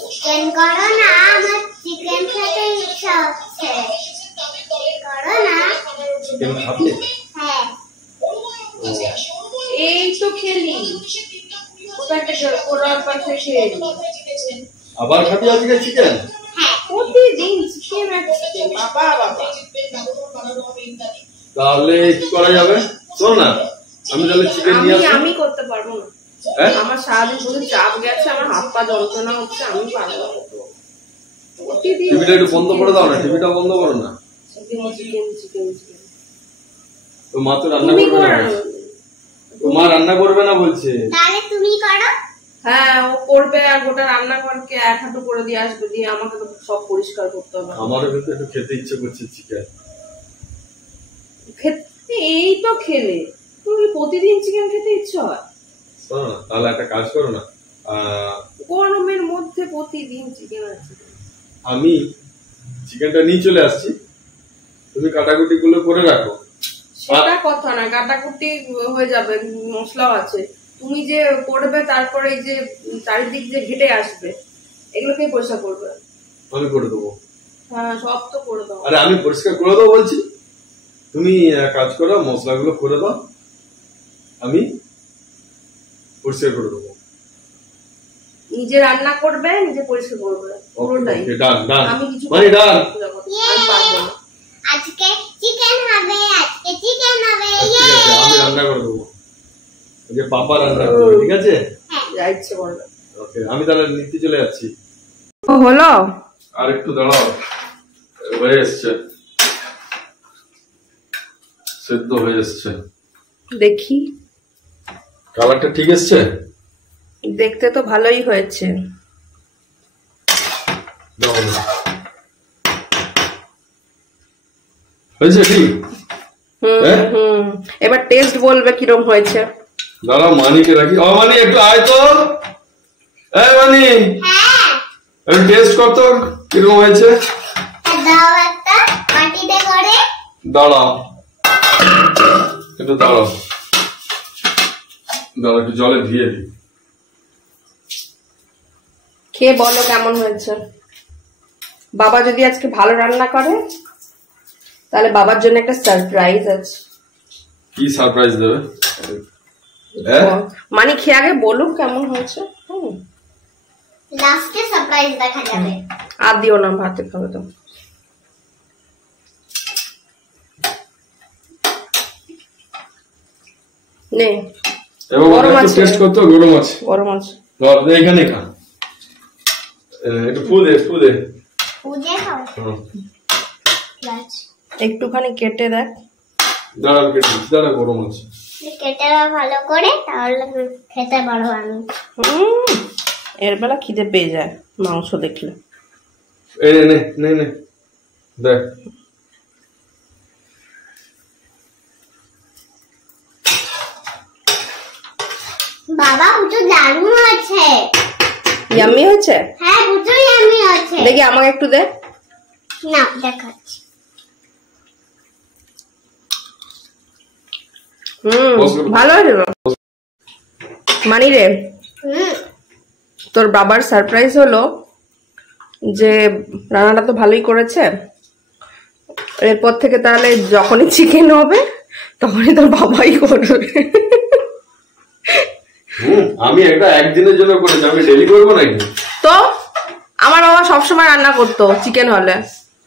Chicken করো না, আমার চিকেন খেতে ইচ্ছা হচ্ছে। করো না। চিকেন খাবে? হ্যাঁ। এই তো খেলি, আবার খাবি আজকে চিকেন? প্রতিদিন চিকেন আছে বাবা বাবা। তাহলে কি করা যাবে? শোন না, আমি তাহলে চিকেন নিয়ে আসি। আমি করতে পারবো না, আমার সারাদিন শুধু চাপ গেছে, আমার হাত পা যন্ত্রণা হচ্ছে, আমি পারবো না। টিভিটা একটু বন্ধ করে দাও না, টিভিটা বন্ধ করো না। চিকেন চিকেন চিকেন তো মা তো রান্না করবে না, তো মা রান্না করবে না বলছে। তাহলে তুমি করো। হ্যাঁ ও করবে, আর গোটা রান্নাঘরকে এক হাঁটু করে দিয়ে আসবে, দিয়ে আমাকে তো সব পরিষ্কার করতে হবে। আমারও কিন্তু একটু খেতে ইচ্ছে করছে চিকেন। এই তো খেলে, তুমি প্রতিদিন চিকেন খেতে ইচ্ছে হয়? শোনো না, তাহলে একটা কাজ করো না, গরমের মধ্যে প্রতিদিন চিকেন আছে। আমি চিকেনটা নিয়ে চলে আসছি, তুমি কাটাকুটি গুলো করে রাখো। সেটা কথা না, কাটাকুটি হয়ে যাবে, মশলাও আছে। তুমি যে করবে, তারপরে এই যে চারিদিক যে ঘেটে আসবে, এগুলো কে পরিষ্কার করবে? আমি করে দেবো। হ্যাঁ সব তো করে দাও। আরে আমি পরিষ্কার করে দেবো বলছি, তুমি কাজ করো, মশলাগুলো করে দাও, আমি পরিষ্কার করে দেবো। নিজে রান্না করবে, নিজে পরিষ্কার করবে, পুরোটাই। ডান ডান, আমি কিছু মানে ডান। আমি পারবো না। আজকে চিকেন হবে, আজকে চিকেন হবে। ঠিক আছে, আমি রান্না করে দেবো, যে পাপা রান্না করবে, ঠিক আছে? যা ইচ্ছে করবে। ওকে, আমি তাহলে নিতে চলে যাচ্ছি। ও হলো, আর একটু দাঁড়াও, হয়ে এসছে, সেদ্ধ হয়ে এসছে। দেখি, কালারটা ঠিক এসছে? দেখতে তো ভালোই হয়েছে। হয়েছে ঠিক? এবার টেস্ট বলবে কিরম হয়েছে। দাঁড়াও, মানিকে রাখি। ও মানি, একটু আয় তো। এই মানি, একটু টেস্ট কর তো কিরকম হয়েছে। দাও একটা বাটিতে করে। দাঁড়াও একটু, দাঁড়াও দাঁড়াও, একটু জলে ধুয়ে দিই। খেয়ে বলো কেমন হয়েছে। বাবা যদি আজকে ভালো রান্না করে, তাহলে বাবার জন্য একটা সারপ্রাইজ আছে। কি সারপ্রাইজ দেবে? মানে খেয়ে আগে বলুক কেমন হয়েছে, লাস্টে সারপ্রাইজ দেখা যাবে। আর দিও না, ভাতে খাবে তো। নে, গরম আছে, টেস্ট করতে গরম আছে। গরম আছে, এখানে খা, একটু ফু দে, ফু দে। একটুখানি কেটে দেখ। দাঁড়া কেটে, দাঁড়া, গরম আছে। কেটে ভালো করে, তাহলে খেতে পারবো আমি। এর বেলা খিদে পেয়ে যায় মাংস দেখলে। এই নে নে নে, দেখ। বাবা ওটা দারুণ হয়েছে। ইয়াম্মি হয়েছে? হ্যাঁ ওটা ইয়াম্মি হয়েছে। দেখি আমাকে একটু দে না, দেখাচ্ছি। ভালো হয়েছে মানি রে। তোর বাবার সারপ্রাইজ হলো যে রান্নাটা তো ভালোই করেছে, এরপর থেকে তাহলে যখনই চিকেন হবে তখনই তোর বাবাই করবে। আমি এটা একদিনের জন্য করেছি, আমি ডেলি করবো নাকি? তো আমার বাবা সবসময় রান্না করতো চিকেন হলে,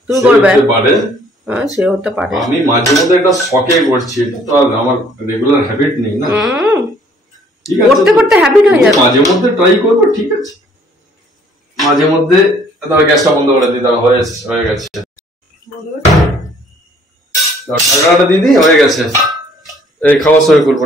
তুমি করবে? হ্যাঁ সে হতে পারে, আমি মাঝে মধ্যে একটা শখে করছি, এটা তো আমার রেগুলার হ্যাবিট নেই না। ঠিক আছে, করতে করতে হ্যাবিট হয়ে যাবে। মাঝে মধ্যে ট্রাই করবো, ঠিক আছে। মাঝে মধ্যে তার গ্যাসটা বন্ধ করে দিই, তার হয়ে গেছে। টাকাটা দিদি হয়ে গেছে, এই খাওয়ার সময় করবো।